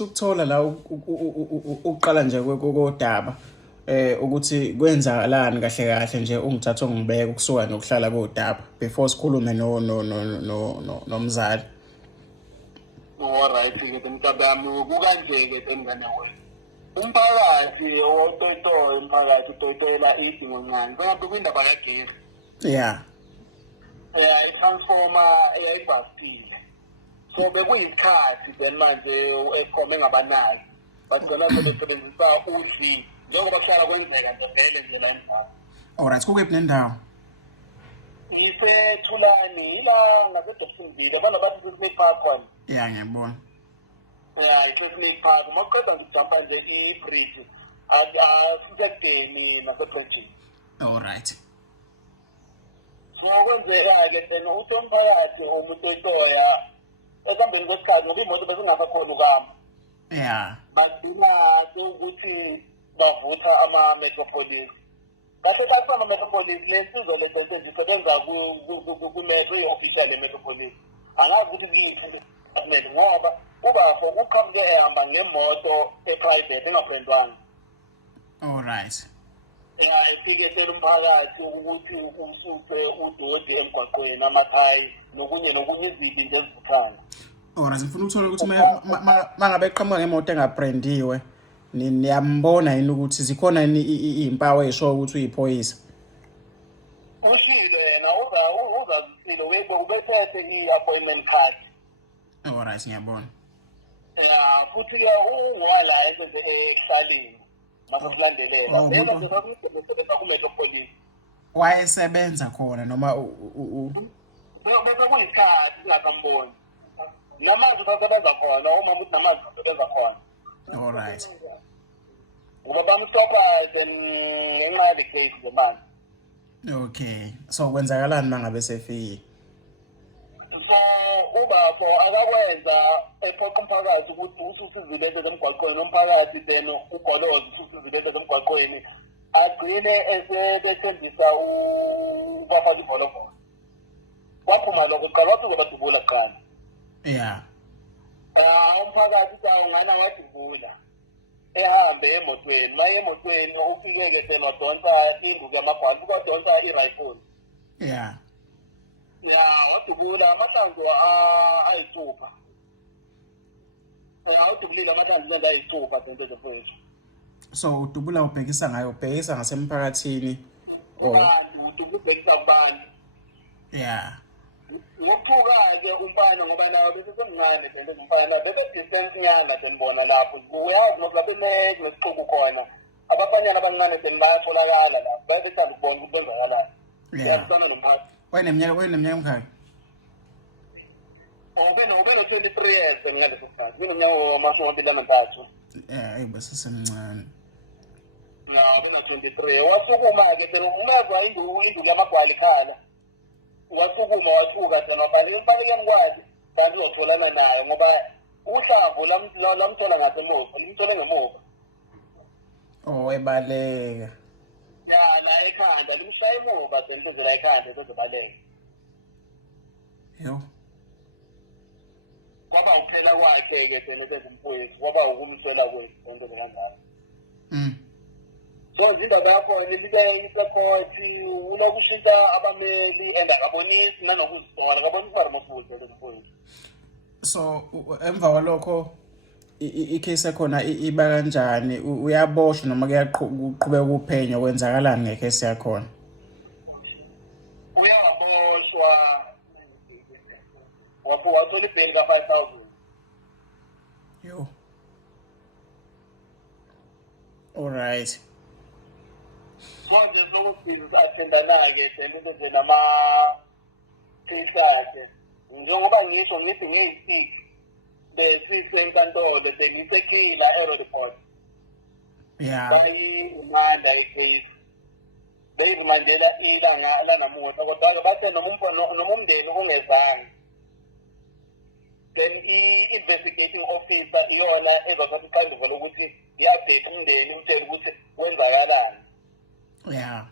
Ukuthola la ukuqala nje kodaba ukuthi kwenzakalani kahle kahle nje ungithatha ungibeka ukusuka nokuhlala kodaba before sikhulume nomzali. Alright ke mntabami kukanje ke mngane wena. Umphakathi otoyitoya umphakathi utoyitoyela idingo ncane. Ngapha kwindaba kagesi. Yeah. I-transformer eyayibhastile. So bekuyisikhathi then manje ekhome ngabanazi. Bagcina sebesebenzisa uhlwi njengoba kuhlala kwenzeka nje vele nje la emhlabeni. Alright, kukephi nendawo? Isethulani ila ngasedokisindile banabathi Snake Park khona. Yeah, ngiyabona. Snake Park maqeda nje ujumpa nje i-bridge asikudeni nasebridge. Alright. So kwenzeka-ke then umphakathi umuntu otoya esambeni kwesikhathi ngoba imoto bezingasakhona ukuhamba. Yeah. Badinga ukuthi bavutha ama-metropolis. Kahle kahle ama-metropolis lesizo lesento lisebenza ku-metro i-official ye-metropolis. Angazi ukuthi kuyiphi ngoba ubafo uqhamuke ehamba ngemoto e-private engabrandwanga. Alright. Esikethela umphakathi ukuthi umsuthe udodi emgwaqweni amathayi nokunye izibi nje ezivuthayo. Alright, ngifuna ukuthola ukuthi mangabe eqhamuka ngemoto engabrandiwe niyambona yini ukuthi zikhona yini izimpawu ezisho ukuthi uyiphoyisa? Ushile yena uzazisile ubethethe i-appointment card. Alright, ngiyabona. Futhi ke ungwala nje ehlaleni masokulandelela bese sokusebenza ku-metropolis. Wayesebenza khona noma bese kuyisikhathi singasamboni namanje usasebenza khona uma ukuthi namanje usasebenza khona. Alright. Ngoba bamstopha then ngenxa yale case nje manje. Okay, so kwenzakalani mangabe sefike? So ubafo akakwenza ephoqa umphakathi ukuthi ususizilete zemgwaqweni umphakathi then ugoloza ususizilete zemgwaqweni agcine esebethembisa ubafaka ibholobholo. Waphuma lokho qala wathi uzobadubula qala. Yeah. Umphakathi sawungana ngadubula ehambe emotweni maye emotweni ufike-ke then wadonsa induku yamabhasi ukwadonsa i-rifle. Yeah. Wadubula amahlandlo ayisithupha. Udubulile amahlandlo ayisithupha sento zefethu. So udubula ubhekisa ngasemphakathini or ubhekisa kubantu. Yeah. Ukuthuka-ke umfana ngoba nayo bese semncane lento zomfana bese distance nyana benibona lapho uyazi ngoba nesixuku khona abafanyana abancane bayatholakala lapho bayethanda ukubona ukuthi benzakalani. Uyabona nomphakathi Weneminyaka emingaki? Ubene 23 years ngaleso sikhathi. Ngineminyaka wama-23. Besesemncane. Ubene 23. Wasukuma-ke umezwa induku yamagwala ikhala. Wasukuma wathuka then wabhaleka emfanekeni kwakhe kanti uzotholana naye ngoba uhlamvu lamthola ngasemuva limthole ngemuva. Ebaleka. Naye ekhanda limshaya emuva then lizela ekhanda sezobaleka. Yo. Kwaba uphela kwakhe-ke then ezemphoyisa kwaba ukumswela kwethu lento kanjalo. So izindaba yakhona ibike isaphothi unokushintsha abameli and akabonisi nanokuzisola akabonisi baremofuthi lezemphoyisa. So emva kwalokho icase ekhona iba kanjani uyaboshwa noma kuqhubeka uphenyo kwenzakalani ngecase yakhona? Uyaboshwa wathola ibheli ka-5,000. Yo. Alright. Konje sokuphila athendana-ke then into nje nama-case akhe njengoba ngisho ngithi ngeyi-6 besisenkantolo bengisekhila e-report. Yeah. Bayimanda icase beyizimandela ilanga lanamuhla kodwa-ke bathe noma umndeni ungezange then i-investigating officer iyona ezothatha iqanduva lokuthi i-update umndeni utshele ukuthi wenzakalani. Yeah.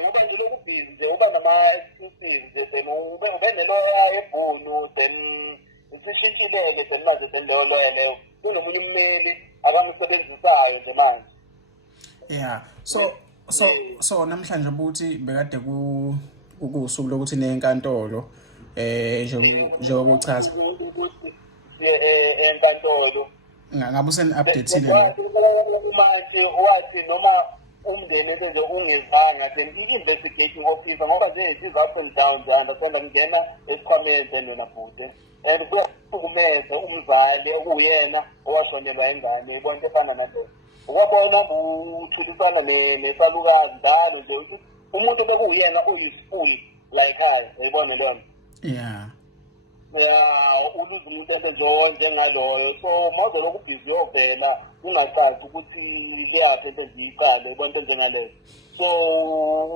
Ngoba nje lokubhizi nje uba nama-exclusive nje then ube neloya eBhunu then isishintshileke then manje then leyo loya leyo kunomunye ummeli abamsebenzisayo nje manje. Yeah. So namhlanje ukuthi bekade kusuku lokuthi nenkantolo njengoba uchaza. Ukuthi enkantolo Ngabe useni-update-ile manje wathi noma umndeni nje ungezanga then i-investigating officer ngoba zi-ups and downs understand ngena esikhwameni then wena bhude and kuyahlukumeza umzali okuyena owashonelwa ingane ibona into efana naleyo ukwabona uthulisana nesalukazi njalo nje umuntu bekuyena uyisiful like hayi uyibone leyo yeah uluze umuntu njengaloyo so mawuze lokhu busy yovela ungacaci ukuthi liyaphi into engiyiqale ibona into njengaleyo so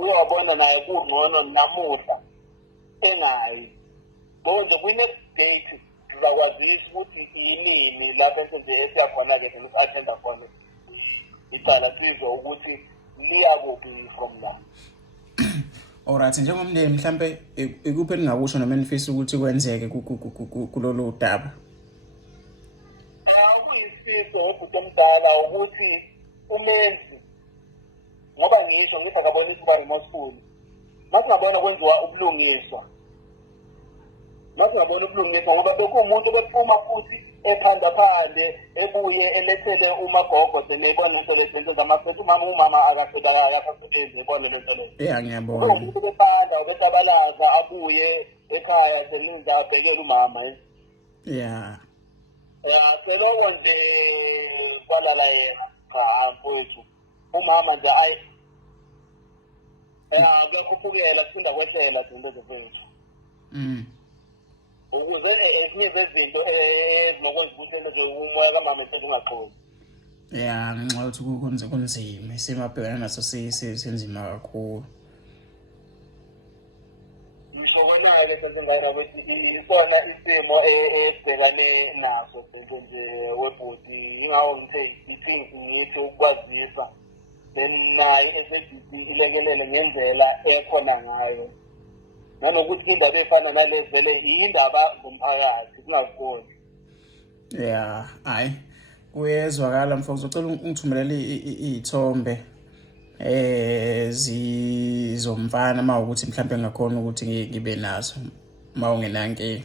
uyabona naye kungcono namuhla engayi konje kwi-next date sizakwazisa ukuthi yinini lapho nje esiyakhona-ke sesi-attenda khona icala sizwe ukuthi liyakuphi from la. Alright, njengomndeni mhlambe ikuphi engingakusho noma enifisa ukuthi kwenzeke kulolu daba? Kuyisifiso ngobhuti omdala ukuthi umenzi ngoba ngisho ngithi akabonisi uba remorseful masingabona kwenziwa ubulungiswa ngoba bekuwumuntu bephuma futhi ephandaphande ebuye elethele umagogo seneyibona into lento zamafethu umama akasebenzi ebona lento leyo. Yeah, ngiyabona. Umuntu bephanda besabalaza abuye ekhaya seninza abhekela umama yeah seloko nje kwalala yena cha mfowethu umama nje kuyakhupukela kuphinda kwehlela izinto zefethu ukuze ezinye zezinto ezinokwenza ukuthi umoya kamama mfethu ungaxoki. Yeah, ngenxa yokuthi kunzima isimo abhekana naso sinzima kakhulu. Ngishobona-ke sezingayina ukuthi isona isimo esibhekane naso nje webhodi ingawo ngithi ukwazisa then naye esesithi ilekelele ngendlela ekhona ngayo nanokuthi indaba efana nale vele yindaba zomphakathi kungakoni. Yeah, hayi kuyezwakala mfowethu ucela ungithumelele izithombe zizomfana mawukuthi mhlawumbe ngakhona ukuthi ngibe nazo mawungenankinga.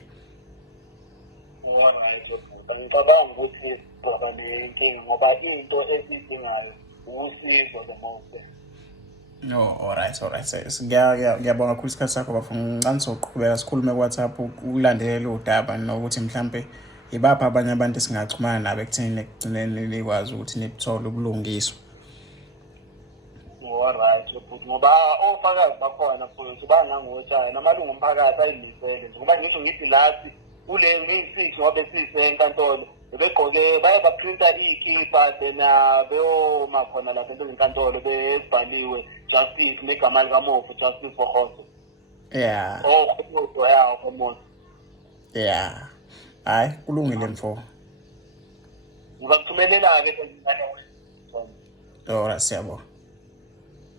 Ngicabanga ukuthi baba nenkinga ngoba into esiyidingayo usizo lomuntu. No, alright. Ngiyabonga kakhulu isikhathi sakho bafuna ngizoqhubeka sikhulume ku-WhatsApp ukulandelela udaba nokuthi mhlambe ibaphi abanye abantu esingachumana nabo ekutheni ekugcineni likwazi ukuthi nithole ubulungiswa. Alright futhi ngoba ofakazi bakhona futhi banangotshaya namalungu omphakathi ayimisele ngoba ngisho ngithi last kule ngiyisithi ngoba sisenkantolo begqoke baye baprinta ikhipha thena beyoma khona lapha enkantolo besibhaliwe justice negama likaMofu justice for Khoso. Yeah. Khomoto. Yeah. Hayi kulungile mfo. Ngizakuthumelela-ke sezingane wena. Alright, siyabonga.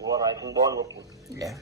Alright, ngibonge. Yeah.